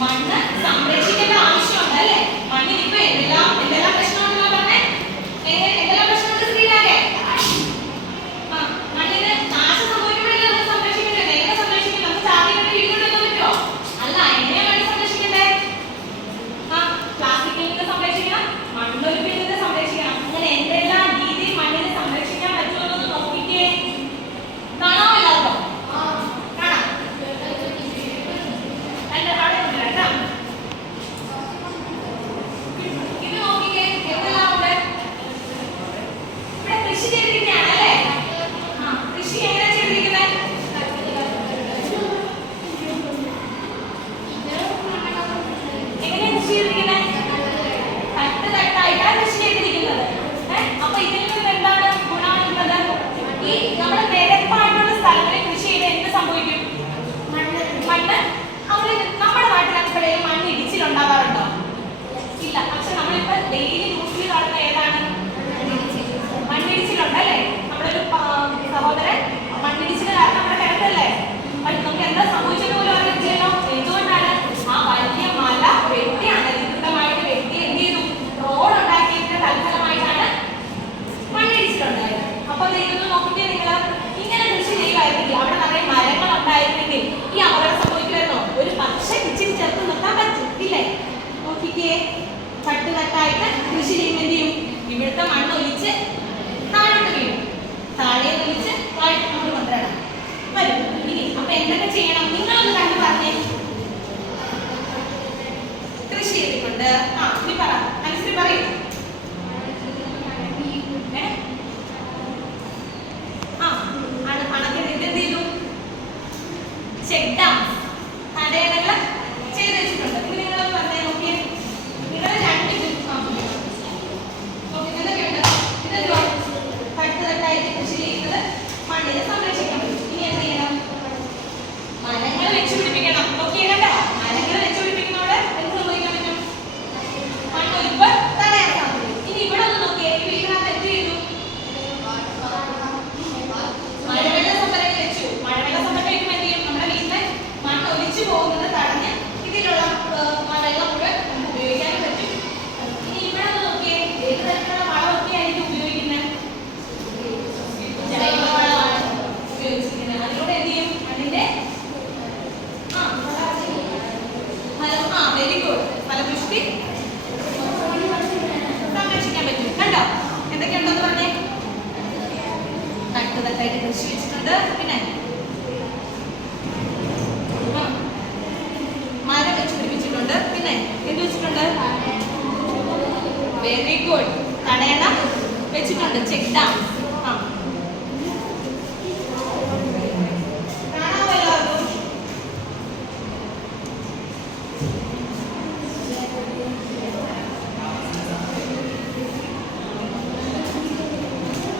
മണ്ണ് സംരക്ഷിക്കേണ്ട ആവശ്യമുണ്ട് അല്ലേ? മണ്ണിൽ ഇപ്പൊ എന്തെല്ലാം പ്രശ്നമുണ്ടെന്നാ പറഞ്ഞേ? എന്തെല്ലാം പ്രശ്നമുണ്ട് ശ്രീരാഗേ? മണ്ണിന് നാശം സംഭവിക്കുമ്പോഴല്ലേ നമുക്ക് സംരക്ഷിക്കേണ്ടത്? എങ്ങനെ സംരക്ഷിക്കും? നമുക്ക് ചാടി കൊണ്ട് വീടുകൊണ്ട് വെക്കാൻ പറ്റുമോ? അല്ല, എങ്ങനെയാ മണ്ണ് സംരക്ഷിക്കണ്ടേ? പ്ലാസ്റ്റിക്കിൽ നിന്ന് സംരക്ഷിക്കണം, മണ്ണൊലിപ്പിൽ നിന്ന് സംരക്ഷിക്കണം. അങ്ങനെ എന്തെല്ലാം രീതിയിൽ മണ്ണിനെ സംരക്ഷിക്കാൻ പറ്റുമെന്നൊന്ന് നോക്കിക്കേ. കാണാമോ എല്ലാവർക്കും? കാണാം. ഇത് നോക്കിക്കേ, എന്തെല്ലാം ഉണ്ട് ഇവിടെ? കൃഷി ചെയ്തിരിക്കുകയാണ് അല്ലേ? കൃഷി എങ്ങനെ ചെയ്തിരിക്കുന്നത്? എങ്ങനെയാ കൃഷി ചെയ്തിരിക്കുന്നത്? തട്ട് തട്ടായിട്ടാണ് കൃഷി ചെയ്തിരിക്കുന്നത്. അപ്പൊ ഇതിൽ നിന്ന് എന്താണ് ഗുണമായിട്ടുള്ളത്? ഈ നമ്മുടെ നിരപ്പായിട്ടുള്ള സ്ഥലങ്ങളിൽ കൃഷി ചെയ്ത് എന്ത് സംഭവിക്കും? മണ്ണ് നമ്മുടെ നാട്ടിലൊക്കെ മണ്ണ് ഇടിച്ചിലുണ്ടാവാറുണ്ടോ? ഇല്ല. പക്ഷെ നമ്മളിപ്പോ ഡെയിലി ന്യൂസിൽ കാണുന്ന ഏതാണ്? മണ്ണിടിച്ചിലുണ്ട് അല്ലേ? നമ്മുടെ ഒരു സഹോദരൻ മണ്ണിടിച്ചിൽ കാരണം നമ്മുടെ കിടക്കല്ലേ? നമുക്ക് എന്താ സംഭവിച്ചെന്ന് പോലും അറിയില്ലല്ലോ. എന്തുകൊണ്ടാണ്? ആ വലിയ മല വെട്ടി അനധികൃതമായിട്ട് വെട്ടി എന്ത് ചെയ്തു? റോഡ് ഉണ്ടാക്കിയിട്ട് തൽഫലമായിട്ടാണ് മണ്ണിടിച്ചിലുണ്ടായത്. അപ്പൊ ഇതൊന്ന് നോക്കിക്കേ നിങ്ങൾ. ഇങ്ങനെ കൃഷി ചെയ്യുമായിരുന്നെങ്കിൽ, അവിടെ നിറയെ മരങ്ങൾ ഉണ്ടായിരുന്നെങ്കിൽ ഈ അപകടം സംഭവിക്കുമായിരുന്നോ? ഒരു പക്ഷെ ഇച്ചിരി ചേർത്ത് നിർത്താൻ പറ്റും ഇല്ലേ? നോക്കിക്കേ, തട്ട് തട്ടായിട്ട് കൃഷി ചെയ്യുമ്പോൾ എന്ത് ചെയ്യും? ഇവിടുത്തെ മണ്ണ് ഒലിച്ച് താഴോട്ട് വീഴും, താഴെ ഒലിച്ച് താഴോട്ട് നമ്മൾ കൊണ്ടുവരണം വരും. ഇനി അപ്പൊ എന്തൊക്കെ ചെയ്യണം? നിങ്ങളൊന്ന് കണ്ടു പറഞ്ഞേ. കൃഷി ചെയ്തിട്ടുണ്ട്. ഇനി പറ, അനുസരിച്ച് പറയും. പണത്തിന് എന്ത് ചെയ്തു? ചെക്ക് ഡാം, തടയണകൾ ചെയ്ത് വെച്ചിട്ടുണ്ട്. ഇനി നിങ്ങളൊന്ന് പറഞ്ഞേ. നോക്കിയേ, നിങ്ങളുടെ രണ്ട് എന്തൊക്കെയുണ്ട്? ഇതെന്തോ തട്ട് തട്ടായിട്ട് കൃഷി ചെയ്യുന്നത് മണ്ണിനെ സംരക്ഷിക്കാൻ പറ്റും. ഇനി എന്ത് ചെയ്യണം? മരങ്ങൾ വെച്ച് പിടിപ്പിക്കണം. നോക്കിയേ കേട്ടോ, മരങ്ങൾ വെച്ച് പിടിപ്പിക്കുന്നതോടെ എന്ത് സംഭവിക്കാൻ പറ്റും? മണ്ണൊലിപ്പ് തടയാൻ സാധിക്കും. ഇനി ഇവിടെ ഒന്ന് നോക്കിയേ, ഈ വീടിനകത്ത് എന്ത് ചെയ്തു? മഴവെള്ള സംഭരണി വെച്ചു. മഴവെള്ള സംഭരണി വെക്കുമ്പോൾ എന്ത് ചെയ്യും? നമ്മുടെ വീട്ടിലെ മണ്ണ് ഒലിച്ചു പോകുന്നത് തടഞ്ഞ് ഇതിലുള്ള വെള്ളം കൂടെ നമുക്ക് ഉപയോഗിക്കാനും പറ്റും. ഇനി ഇവിടെ ഒന്ന് നോക്കിയേ, ഏത് തരത്തിലുള്ള വളമൊക്കെ ആയിരിക്കും ഉപയോഗിക്കുന്നത്? ജൈവവളമാണ് ഉപയോഗിച്ചിരിക്കുന്നത്. അതിലൂടെ എന്ത് ചെയ്യും? അതിന്റെ വെരി ഗുഡ്, ഫലപുഷ്ടി സംരക്ഷിക്കാൻ പറ്റും. കണ്ടോ എന്തൊക്കെയുണ്ടെന്ന് പറഞ്ഞേ? തട്ട് തട്ടായിട്ട് കൃഷി വെച്ചിട്ടുണ്ട്. പിന്നെ മരം വെച്ച് പിടിപ്പിച്ചിട്ടുണ്ട്. പിന്നെ എന്ത് വെച്ചിട്ടുണ്ട്? വെരി ഗുഡ്, തടയണ വെച്ചിട്ടുണ്ട്. Check dam.